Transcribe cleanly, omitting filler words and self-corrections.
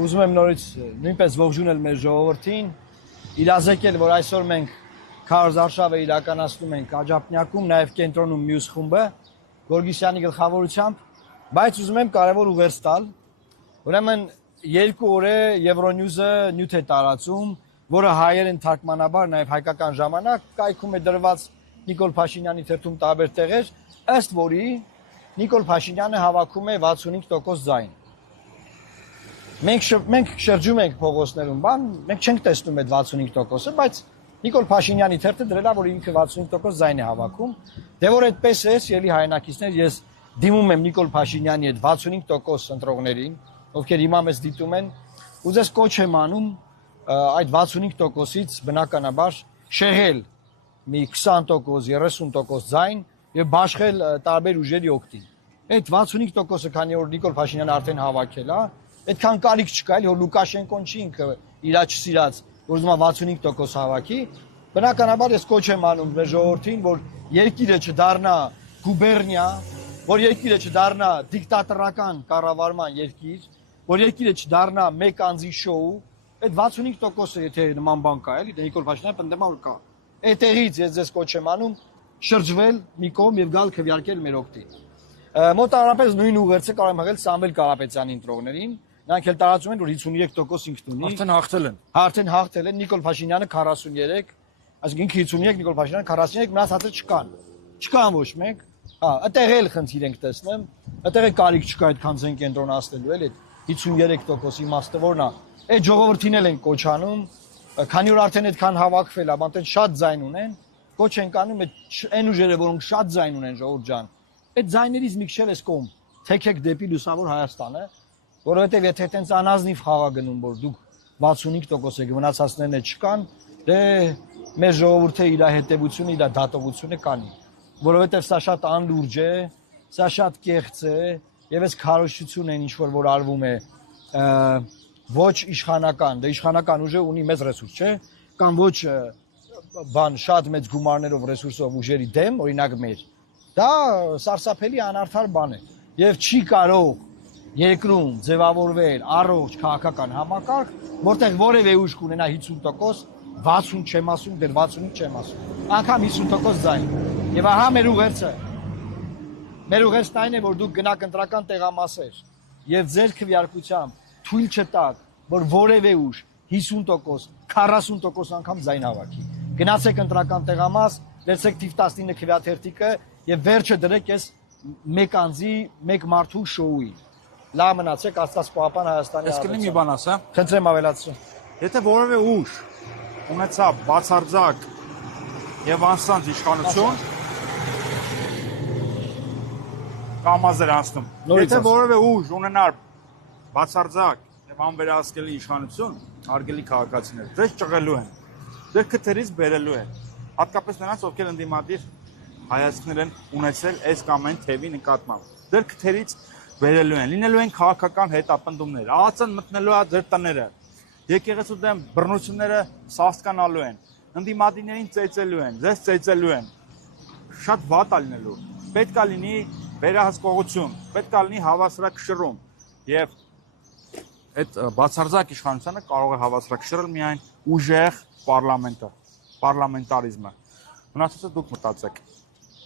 Ուզում եմ նորից նույնպես ողջունել մեր ժողովրդին, իրազեկել, որ այսօր մենք քարոզարշավը իրականացնում ենք Աջափնյակում, նաև կենտրոնում մյուս խումբը, Գորգիսյանի գլխավորությամբ, բայց ուզում եմ կարևոր ուղերձ տալ, ուրեմն 2 օր է Euronews-ը նյութ է տարածում, որը հայերեն թարգմանաբար, նաև հայկական ժամանակ, կայքում է դրված Նիկոլ Փաշինյանի թերթում տարբեր տեղեր, ըստ որի Նիկոլ Փաշինյանը հավաքում է 65% ձայն։ Մենք շրջում ենք փողոցներում, մենք չենք տեսնում այդ 65%-ը, բայց Նիկոլ Փաշինյանի թերթը դրել է, որ ինքը 65% ձայն է հավաքում։ Դե որ այդպես է, ելի հայրենակիցներ, ես դիմում եմ Նիկոլ Փաշինյանի այդ 65% ընտրողներին, ովքեր հիմա մեզ դիտում են, ու ձեզ կոչ եմ անում այդ 65%-ից բնականաբար շեղել մի 20%, 30% ձայն եւ բաշխել տարբեր ուժերի օգտին։ Այդ 65%-ը քանի որ Նիկոլ Փաշինյանը արդեն հավաքել է, այդքան կարիք չկա, որ Լուկաշենկոն չի ինքը իրա չսիրած, որ ուզում է 65% հավաքի, բնականաբար ես կոչ եմ անում մեր ժողովրդին, որ երկիրը չդառնա գուբերնիա, որ երկիրը չդառնա դիկտատորական կառավարման երկիր, որ երկիրը չդառնա մեկ անձի շոու, այդ 65%-ը եթե նման բան կա, էլի, դե Նիկոլ Փաշինյանը պնդեմ որ կա։ Այդտեղից ես ձեզ կոչ եմ անում շրջվել մի կողմ եւ գալ քվեարկել մեր օգտին։ Մոտավորապես նույն ուղերձը կարող եմ հղել Սամվել Կարապետյանի ընտրողներին, նրանք էլ տարածում են, որ 53% ինքն ունի։ Արդեն հաղթել են։ Արդեն հաղթել են, Նիկոլ Փաշինյանը 43, այսինքն ինքը 53, Նիկոլ Փաշինյանը 43, մնացածը չկան։ Չկան ոչ մեկ։ Հա, այդտեղ էլ խնդիր ենք տեսնում, այդտեղ է կարիք չկա այդքան ձեն կենտրոնացնելու, էլի 53% իմաստը որն է։ Այդ ժողովրդին էլ են կոչանում, քանի որ արդեն այդքան հավաքվել է, բանտեն շատ ձայն ունեն, կոչ ենք անում այն ուժերը, որոնք շատ ձայն ունեն ժողովուրդ ջան։ Այդ ձայներից մի քիչ էս կողմ, թեքեք դեպի լուսավոր Հայաստանը, որովհետև եթե այդպես անազնիվ խաղա գնում, որ դուք 65% եք, մնացածներն չկան, դե մեր ժողովուրդը իր հետևությունը, իր դատողությունը կանի, որովհետև սա շատ անլուրջ է, սա շատ կեղծ է, եւ այս քարոզչությունն այն ինչ որ արվում է ոչ իշխանական, դե իշխանական ուժը ունի մեծ ռեսուրս, չէ, կամ ոչ բան շատ մեծ գումարներով ռեսուրսով ուժերի դեմ, օրինակ մեր, դա սարսափելի անարդար բան է եւ չի կարող երկրում ձևավորվել առողջ քաղաքական համակարգ, որտեղ որևէ ուժ կունենա 50%, 60 չեմ ասում, դեռ 65 չեմ ասում, անգամ 50% ձայն։ Եվ ահա մեր ուղերձը։ Մեր ուղերձն այն է, որ դուք գնաք ընտրական տեղամասեր եւ ձեր քվեարկությամբ թույլ չտաք, որ որևէ ուժ 50%, 40% անգամ ձայն հավաքի։ Գնացեք ընտրական տեղամաս, վերցեք թիվ 19 քվեաթերթիկը եւ վերջը դրեք այս մեկ անձի, մեկ մարդու շոուի։ Լավ մնացեք, Աստված պահապան Հայաստանի։ Ես կլինի մի բան ասեմ։ Խնդրեմ ավելացրու։ Եթե որևէ ուժ ունեցավ բացարձակ եւ անսանձ իշխանություն, կամազեր անցնում։ Եթե որևէ ուժ ունենար բացարձակ եւ անվերահսկելի իշխանություն, արգելի քաղաքացիներ, դες ճղելու են, դες քթերից բերելու են, հատկապես նրանց, ովքեր ընդդիմադիր հայացքներ են ունեցել այս կամ այն թևի նկատմամբ, դες քթերից բերելու են, լինելու են քաղաքական հետապնդումներ, ԱԱԾ-ն մտնելու է ձեր տները, եկեղեցու դեմ բռնությունները սաստկանալու են, ընդդիմադիրներին ծեծելու են, ձեզ ծեծելու են, շատ վատ է լինելու, պետք է լինի վերահսկողություն, պետք է լինի հավասարակշռում եւ այդ բացարձակ իշխանությունը կարող է հավասարակշռել միայն ուժեղ պարլամենտը, պարլամենտարիզմը։ Մնացածը դուք մտածեք։